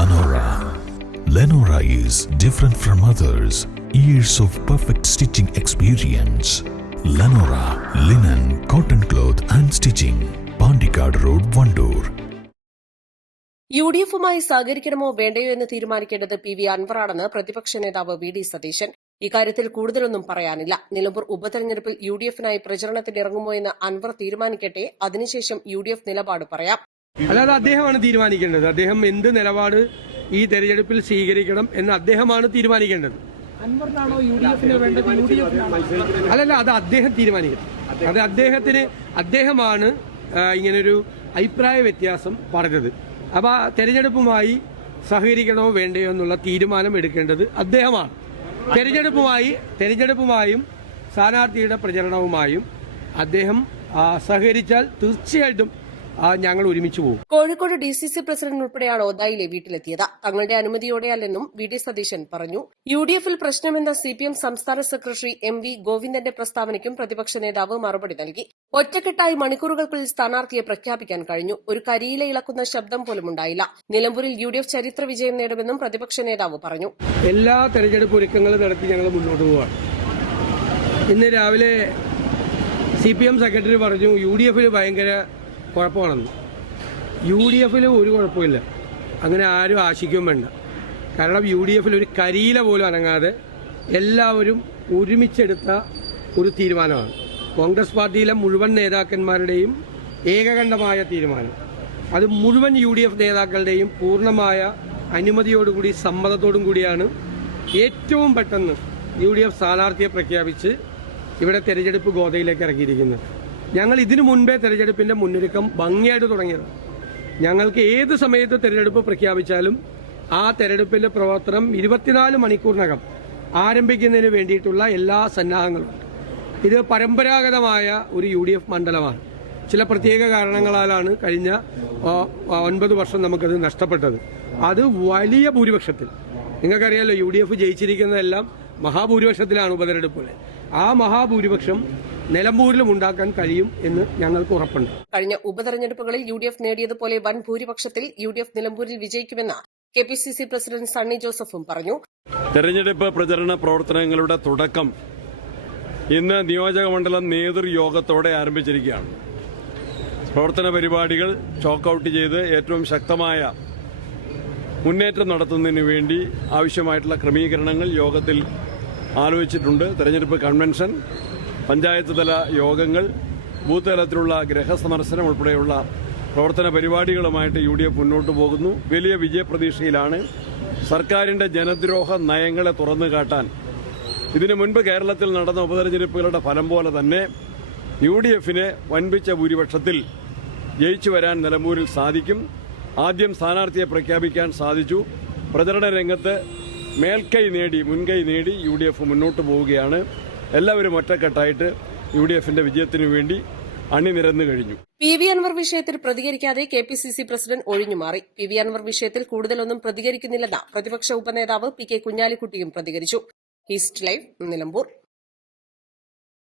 Lenora. Lenora is different from others. Years of perfect stitching experience. Lenora linen, cotton cloth and stitching. Pandikad Road, Vandoor. യുഡിഎഫുമായി സഹകരിക്കണമോ വേണ്ടയോ എന്ന് തീരുമാനിക്കേണ്ടത് PV. അൻവറാണെന്ന് പ്രതിപക്ഷ നേതാവ് VD. Satheesan. ഇക്കാര്യത്തിൽ കൂടുതലൊന്നും പറയാനില്ല. നിലമ്പൂർ ഉപതെരഞ്ഞെടുപ്പിൽ യുഡിഎഫിനായി പ്രചരണത്തിനിറങ്ങുമോ എന്ന് അൻവർ തീരുമാനിക്കട്ടെ, അതിനുശേഷം യുഡിഎഫ് നിലപാട് പറയാം. അല്ലാതെ അദ്ദേഹമാണ് തീരുമാനിക്കേണ്ടത്. അദ്ദേഹം എന്ത് നിലപാട് ഈ തെരഞ്ഞെടുപ്പിൽ സ്വീകരിക്കണം എന്ന് അദ്ദേഹമാണ് തീരുമാനിക്കേണ്ടത്. അല്ലല്ല, അത് അദ്ദേഹം തീരുമാനിക്കണം. അത് അദ്ദേഹമാണ് ഇങ്ങനൊരു അഭിപ്രായ വ്യത്യാസം പറഞ്ഞത്. അപ്പൊ തെരഞ്ഞെടുപ്പുമായി സഹകരിക്കണമോ വേണ്ടയോ എന്നുള്ള തീരുമാനം എടുക്കേണ്ടത് അദ്ദേഹമാണ്. തെരഞ്ഞെടുപ്പുമായും സ്ഥാനാർത്ഥിയുടെ പ്രചരണവുമായും അദ്ദേഹം സഹകരിച്ചാൽ തീർച്ചയായിട്ടും ഞങ്ങൾ ഒരുമിച്ച് പോകും. കോഴിക്കോട് ഡിസിസി പ്രസിഡന്റ് ഉൾപ്പെടെയാണ് ഒതായിലെ വീട്ടിലെത്തിയത്. തങ്ങളുടെ അനുമതിയോടെയല്ലെന്നും വി.ഡി. സതീശൻ പറഞ്ഞു. യുഡിഎഫിൽ പ്രശ്നമെന്ന സിപിഎം സംസ്ഥാന സെക്രട്ടറി എം.വി. ഗോവിന്ദന്റെ പ്രസ്താവനയ്ക്കും പ്രതിപക്ഷ നേതാവ് മറുപടി നൽകി. ഒറ്റക്കെട്ടായി മണിക്കൂറുകൾക്കുള്ളിൽ സ്ഥാനാർത്ഥിയെ പ്രഖ്യാപിക്കാൻ കഴിഞ്ഞു. ഒരു കരിയില ഇളക്കുന്ന ശബ്ദം പോലും ഉണ്ടായില്ല. നിലമ്പൂരിൽ യുഡിഎഫ് ചരിത്ര വിജയം നേടുമെന്നും പ്രതിപക്ഷ നേതാവ് പറഞ്ഞു. എല്ലാ തെരഞ്ഞെടുപ്പ് ഒരുക്കങ്ങളും നടത്തി ഞങ്ങൾ മുന്നോട്ട് പോവാണ്. ഇന്ന് രാവിലെ സിപിഎം സെക്രട്ടറി പറഞ്ഞു യുഡിഎഫിൽ ഭയങ്കര കുഴപ്പമാണെന്ന്. യുഡിഎഫിൽ ഒരു കുഴപ്പമില്ല, അങ്ങനെ ആരും ആശിക്കുകയും വേണ്ട. കാരണം യുഡിഎഫിൽ ഒരു കരിയില പോലും അനങ്ങാതെ എല്ലാവരും ഒരുമിച്ചെടുത്ത ഒരു തീരുമാനമാണ്. കോൺഗ്രസ് പാർട്ടിയിലെ മുഴുവൻ നേതാക്കന്മാരുടെയും ഏകകണ്ഠമായ തീരുമാനം. അത് മുഴുവൻ യുഡിഎഫ് നേതാക്കളുടെയും പൂർണ്ണമായ അനുമതിയോടുകൂടി സമ്മതത്തോടും കൂടിയാണ് ഏറ്റവും പെട്ടെന്ന് യുഡിഎഫ് സ്ഥാനാർത്ഥിയെ പ്രഖ്യാപിച്ച് ഇവിടെ തെരഞ്ഞെടുപ്പ് ഗോതയിലേക്ക് ഇറങ്ങിയിരിക്കുന്നത്. ഞങ്ങൾ ഇതിനു മുൻപേ തെരഞ്ഞെടുപ്പിന്റെ മുന്നൊരുക്കം ഭംഗിയായിട്ട് തുടങ്ങിയത്. ഞങ്ങൾക്ക് ഏത് സമയത്ത് തെരഞ്ഞെടുപ്പ് പ്രഖ്യാപിച്ചാലും ആ തെരഞ്ഞെടുപ്പിന്റെ പ്രവർത്തനം 24 മണിക്കൂറിനകം ആരംഭിക്കുന്നതിന് വേണ്ടിയിട്ടുള്ള എല്ലാ സന്നാഹങ്ങളുണ്ട്. ഇത് പരമ്പരാഗതമായ ഒരു യുഡിഎഫ് മണ്ഡലമാണ്. ചില പ്രത്യേക കാരണങ്ങളാലാണ് കഴിഞ്ഞ 9 വർഷം നമുക്കത് നഷ്ടപ്പെട്ടത്. അത് വലിയ ഭൂരിപക്ഷത്തിൽ, നിങ്ങൾക്കറിയാലോ യുഡിഎഫ് ജയിച്ചിരിക്കുന്നതെല്ലാം മഹാഭൂരിപക്ഷത്തിലാണ് ഉപതെരഞ്ഞെടുപ്പുകൾ. ആ മഹാഭൂരിപക്ഷം നിലമ്പൂരിലും ഉണ്ടാക്കാൻ കഴിയും എന്ന് ഞങ്ങൾക്ക് ഉറപ്പുണ്ട്. കഴിഞ്ഞ ഉപതെരഞ്ഞെടുപ്പുകളിൽ യുഡിഎഫ് നേടിയതുപോലെ വൻ ഭൂരിപക്ഷത്തിൽ യുഡിഎഫ് നിലമ്പൂരിൽ വിജയിക്കുമെന്ന് കെപിസിസി പ്രസിഡന്റ് സണ്ണി ജോസഫും പറഞ്ഞു. തെരഞ്ഞെടുപ്പ് പ്രചരണ പ്രവർത്തനങ്ങളുടെ തുടക്കം ഇന്ന് നിയോജകമണ്ഡലം നേതൃയോഗത്തോടെ ആരംഭിച്ചിരിക്കുകയാണ്. പ്രവർത്തന പരിപാടികൾ ചോക്കൌട്ട് ചെയ്ത് ഏറ്റവും ശക്തമായ മുന്നേറ്റം നടത്തുന്നതിന് വേണ്ടി ആവശ്യമായിട്ടുള്ള ക്രമീകരണങ്ങൾ യോഗത്തിൽ ആലോചിച്ചിട്ടുണ്ട്. തെരഞ്ഞെടുപ്പ് കൺവെൻഷൻ, പഞ്ചായത്ത് തല യോഗങ്ങൾ, ബൂത്ത് തലത്തിലുള്ള ഗൃഹസന്ദർശനം ഉൾപ്പെടെയുള്ള പ്രവർത്തന പരിപാടികളുമായിട്ട് യുഡിഎഫ് മുന്നോട്ട് പോകുന്നു. വലിയ വിജയപ്രതീക്ഷയിലാണ്. സർക്കാരിന്റെ ജനദ്രോഹ നയങ്ങളെ തുറന്നു കാട്ടാൻ ഇതിനു മുൻപ് കേരളത്തിൽ നടന്ന ഉപതെരഞ്ഞെടുപ്പുകളുടെ ഫലം പോലെ തന്നെ യുഡിഎഫിന് വൻപിച്ച ഭൂരിപക്ഷത്തിൽ ജയിച്ചു വരാൻ നിലമ്പൂരിൽ സാധിക്കും. ആദ്യം സ്ഥാനാർത്ഥിയെ പ്രഖ്യാപിക്കാൻ സാധിച്ചു. പ്രചരണ രംഗത്ത് മുൻകൈ നേടി യുഡിഎഫ് മുന്നോട്ട് പോവുകയാണ്. എല്ലാവരും ഒറ്റക്കെട്ടായിട്ട് യുഡിഎഫിന്റെ വിജയത്തിനു വേണ്ടി അണിനിരന്നു കഴിഞ്ഞു. പി.വി. അൻവർ വിഷയത്തിൽ പ്രതികരിക്കാതെ കെപിസിസി പ്രസിഡന്റ് ഒഴിഞ്ഞുമാറി. പി.വി. അൻവർ വിഷയത്തിൽ കൂടുതലൊന്നും പ്രതികരിക്കുന്നില്ലെന്ന് പ്രതിപക്ഷ ഉപനേതാവ് പി.കെ. കുഞ്ഞാലിക്കുട്ടിയും പ്രതികരിച്ചു. East live, Nilambur.